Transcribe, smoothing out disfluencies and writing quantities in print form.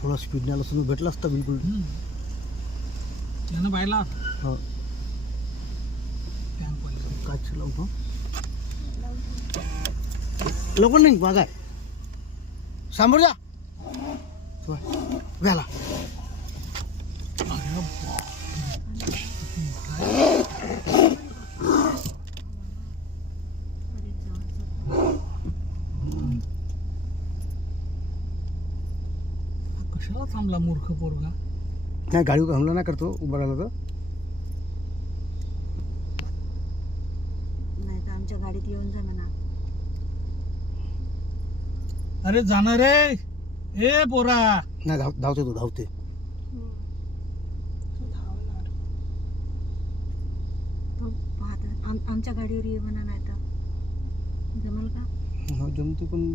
थोडा स्पीडने आला असं भेटला असता बिलकुल. त्यानं पाहिला हो फॅन पडला. काच लावतो लवकर नाही बघाय समोर जा व्याला. अरे बाप. कशाला थांबला मूर्ख पोरगा. नाही गाडी हमला नाही करतो उभा राहिला तर. नाही तर आमच्या गाडीत येऊन जा म्हणा. अरे जाणार रे ए पोरा. नाही धावते तो धावते. तो पाहता आमच्या गाडीवर ये म्हणा. नाही तर जमल का. हो जमते पण